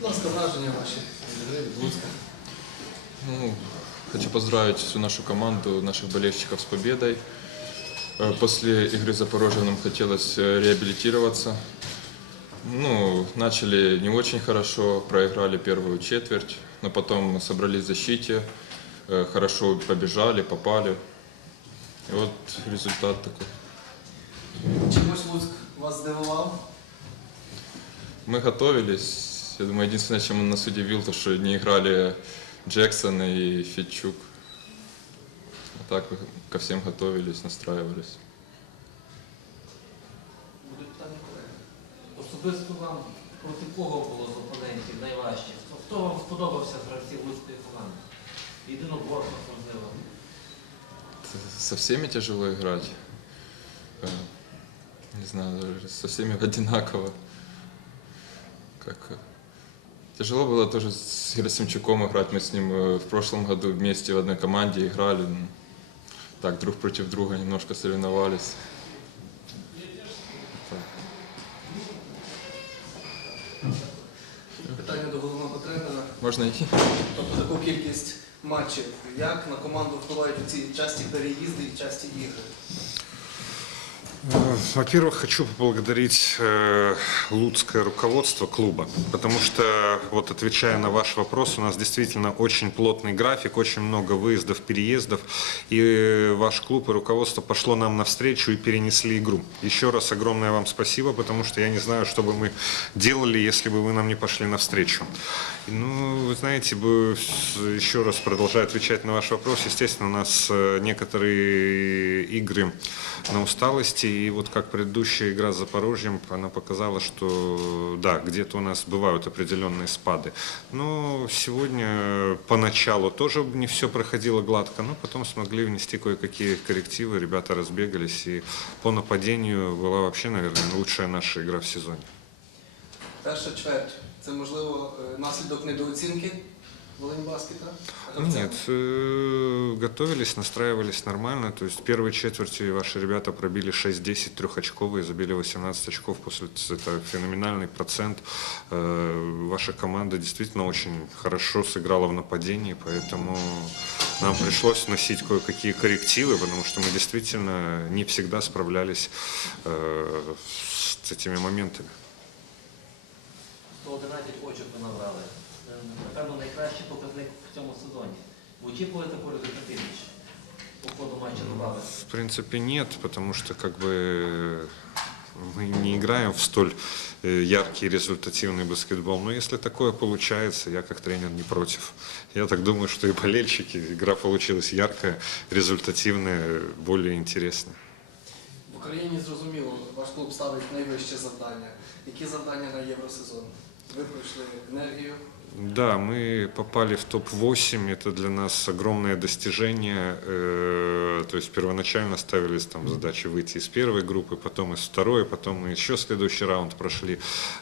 Будь ласка, враження ваші від гри від Луцька. Ну, хочу поздравить всю нашу команду, наших болельщиков с победой. Э, После игры с Запорожьем нам хотелось э, реабилитироваться. Ну, начали не очень хорошо, проиграли первую четверть, но потом собрались в защите, э, хорошо побежали, попали. И вот результат такой. Чимось Луцьк вас здивував? Мы готовились. Я думаю, единственное, чем он нас удивил, то, что не играли Джексон и Фитчук. А так ко всем готовились, настраивались. Будуть питання колеги. Особисто вам проти кого було з опонентів найважче? Хто- Хто вам сподобався з гравців Луцької команди? Єдиноборство, можливо. Со всеми тяжело играть. Э, Не знаю, даже со всеми одинаково. Как... э, Тяжело было тоже с Герасимчуком играть. Мы с ним э, в прошлом году вместе в одной команде играли. Ну, Так, друг против друга немножко соревновались. Так. Питання до головного тренера. Можно идти? Тобто таку кількість матчів. Як на команду впливають ці часті переїзди і часті ігри? Э, Во-первых, хочу поблагодарить э, луцкое руководство клуба, потому что, вот отвечая на ваш вопрос, у нас действительно очень плотный график, очень много выездов, переездов, и ваш клуб и руководство пошло нам навстречу и перенесли игру. Еще раз огромное вам спасибо, потому что я не знаю, что бы мы делали, если бы вы нам не пошли навстречу. Ну, вы знаете, еще раз продолжаю отвечать на ваш вопрос, естественно, у нас э, некоторые игры на усталости, и вот как предыдущая игра с Запорожьем, она показала, что да, где-то у нас бывают определенные спады. Но сегодня э, поначалу тоже не все проходило гладко, но потом смогли внести кое-какие коррективы, ребята разбегались, и по нападению была вообще, наверное, лучшая наша игра в сезоне. Перша чверть. Це можливо е, наслідок недооцінки Волиньбаскета? Нет, э, готовились, настраивались нормально. То есть в первой четверти ваши ребята пробили 6-10 трехочковые, забили 18 очков. После это феноменальный процент. Э, Ваша команда действительно очень хорошо сыграла в нападении, поэтому нам пришлось вносить кое-какие коррективы, потому что мы действительно не всегда справлялись э, с этими моментами. 111 очок ви набрали. Це, Напевно, найкращий показник в цьому сезоні. Ви очікували таку результативність по ходу матчу добавити? В принципе, нет, потому что как бы мы не играем в столь э, яркий результативный баскетбол. Но если такое получается, я как тренер не против. Я так думаю, что и болельщики, игра получилась яркая, результативная, более интересная. В Україні зрозуміло, ваш клуб ставить найвище завдання. Які завдання на євросезон? Ви пройшли енергію. Да, мы попали в топ-8, это для нас огромное достижение. Э, То есть первоначально ставились там задачи выйти из первой группы, потом из второй, потом мы еще следующий раунд прошли.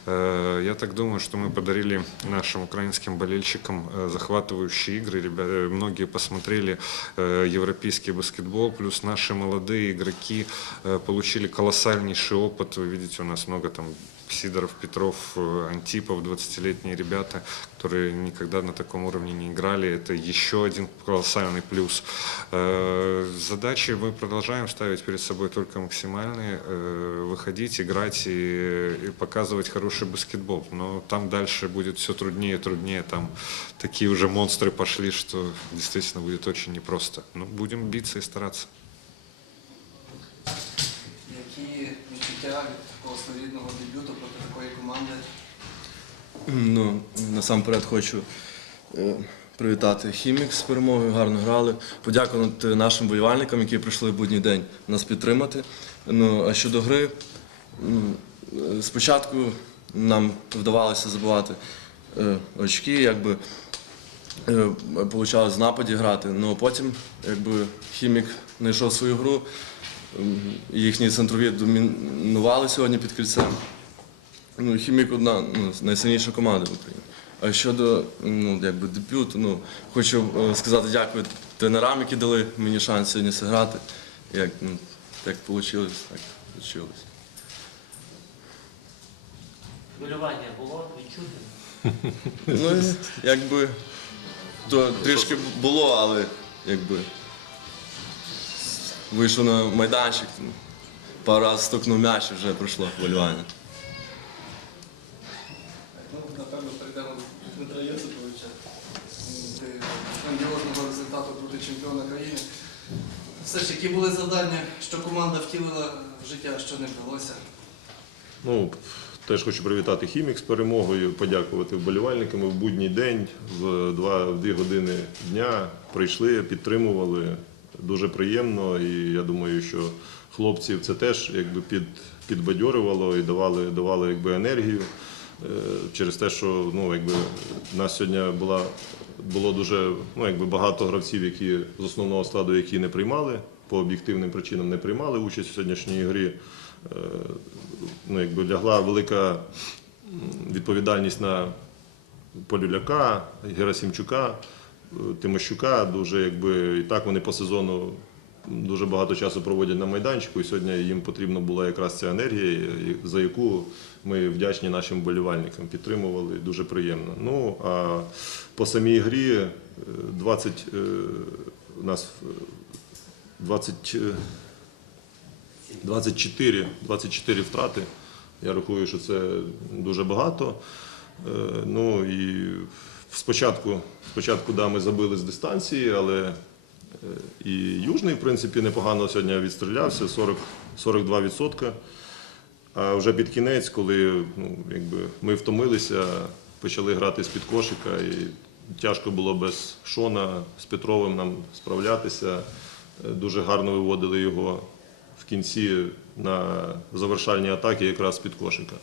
Э, Я так думаю, что мы подарили нашим украинским болельщикам э, захватывающие игры. Ребята, многие посмотрели э, европейский баскетбол, плюс наши молодые игроки э, получили колоссальнейший опыт. Вы видите, у нас много там Сидоров, Петров, э, Антипов, 20-летние ребята, которые никогда на таком уровне не играли. Это еще один колоссальный плюс. Э, Задачи мы продолжаем ставить перед собой только максимальные. э, Выходить, играть и, и показывать хороший баскетбол. Но там дальше будет все труднее и труднее. Там такие уже монстры пошли, что действительно будет очень непросто. Но будем биться и стараться. Які відчуття від дебюту проти такої команди? Ну, насамперед хочу е, привітати Хімік з перемогою, гарно грали. Подякувати нашим болівальникам, які прийшли в будній день нас підтримати. Ну, а щодо гри, е, спочатку нам вдавалося забивати е, очки, якби получалось в нападі грати. Ну, а потім, якби Хімік знайшов свою гру, їхні центрові домінували сьогодні під кільцем. Ну, хімік одна ну, найсильніша команда в Україні. А щодо ну, якби, дебюту, ну, хочу е, сказати дякую тренерам, які дали мені шанс сьогодні зіграти. Як, ну, як вийшло, так вийшло. Хвилювання було відчутне? Ну, якби то трішки було, але якби вийшов на майданчик, пару разів стукнув м'яч і вже пройшло хвилювання. Ну, напевно, перейдемо до Дмитра Єсиповича. Грандіозного результату проти чемпіона країни. Все ж, які були завдання, що команда втілила в життя, що не вдалося? Ну, теж хочу привітати хімік з перемогою, подякувати вболівальникам. В будній день в 2, в 2 години дня прийшли, підтримували. Дуже приємно, і я думаю, що хлопців це теж якби під, підбадьорювало і давали, давали якби енергію. Е, Через те, що ну, якби, у нас сьогодні була, було дуже ну, якби, багато гравців, які з основного складу, які не приймали, по об'єктивним причинам не приймали участь у сьогоднішній грі. Е, ну, якби лягла велика відповідальність на Полюляка, Герасимчука, Тимощука. Дуже якби і так вони по сезону дуже багато часу проводять на майданчику. І сьогодні їм потрібна була якраз ця енергія, за яку ми вдячні нашим вболівальникам. Підтримували дуже приємно. Ну а по самій грі е, 20 е, у нас е, 20 е, 24, 24 втрати. Я рахую, що це дуже багато. Е, Ну і спочатку, спочатку да, ми забили з дистанції, але е, і Южний, в принципі, непогано сьогодні відстрілявся, 40, 42%. А вже під кінець, коли ну, якби ми втомилися, почали грати з-під кошика, і тяжко було без Шона з Петровим нам справлятися. Е, Дуже гарно виводили його в кінці на завершальні атаки якраз з-під кошика.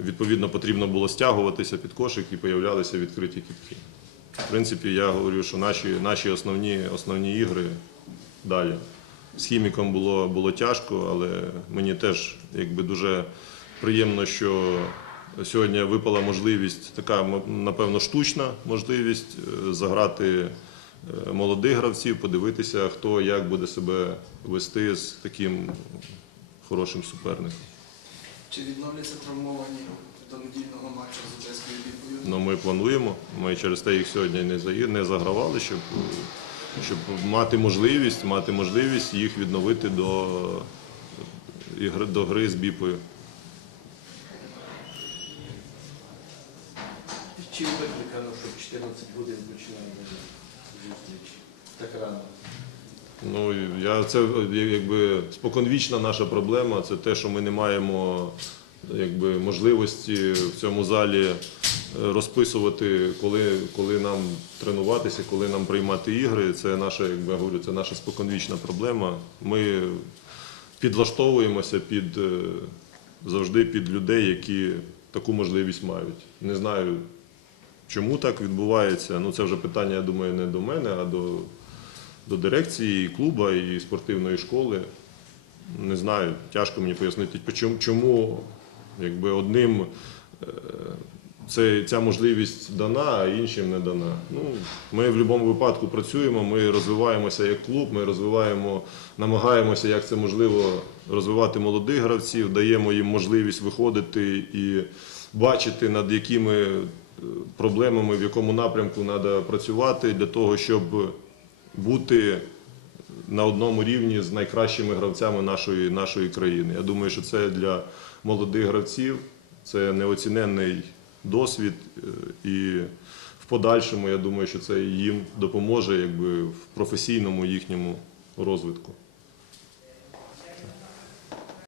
Відповідно, потрібно було стягуватися під кошик і появлялися відкриті кітки. В принципі, я говорю, що наші, наші основні, основні ігри далі. З хіміком було, було тяжко, але мені теж якби дуже приємно, що сьогодні випала можливість, така напевно штучна можливість е, заграти е, молодих гравців, подивитися, хто як буде себе вести з таким хорошим суперником. Чи відновляться травмовані до недільного матчу з Одеською бітвою? Ну, ми плануємо. Ми через те їх сьогодні не не загравали, щоб, щоб мати можливість, мати можливість їх відновити до, до гри з біпою. Чим викликано, що 14 годин починаємо зустріч? Так рано. Ну, я, це якби споконвічна наша проблема. Це те, що ми не маємо якби, можливості в цьому залі е, розписувати, коли, коли нам тренуватися, коли нам приймати ігри. Це наша, як я говорю, це наша споконвічна проблема. Ми підлаштовуємося під е, завжди під людей, які таку можливість мають. Не знаю, чому так відбувається. Ну, це вже питання, я думаю, не до мене, а до до дирекції і клубу, і спортивної школи. Не знаю, тяжко мені пояснити, чому, чому якби одним е, це, ця можливість дана, а іншим не дана. Ну, ми в будь-якому випадку працюємо, ми розвиваємося як клуб, ми розвиваємо, намагаємося, як це можливо, розвивати молодих гравців, даємо їм можливість виходити і бачити, над якими е, проблемами, в якому напрямку треба працювати для того, щоб бути на одному рівні з найкращими гравцями нашої, нашої країни. Я думаю, що це для молодих гравців це неоціненний досвід, е, і в подальшому я думаю, що це їм допоможе якби, в професійному їхньому розвитку.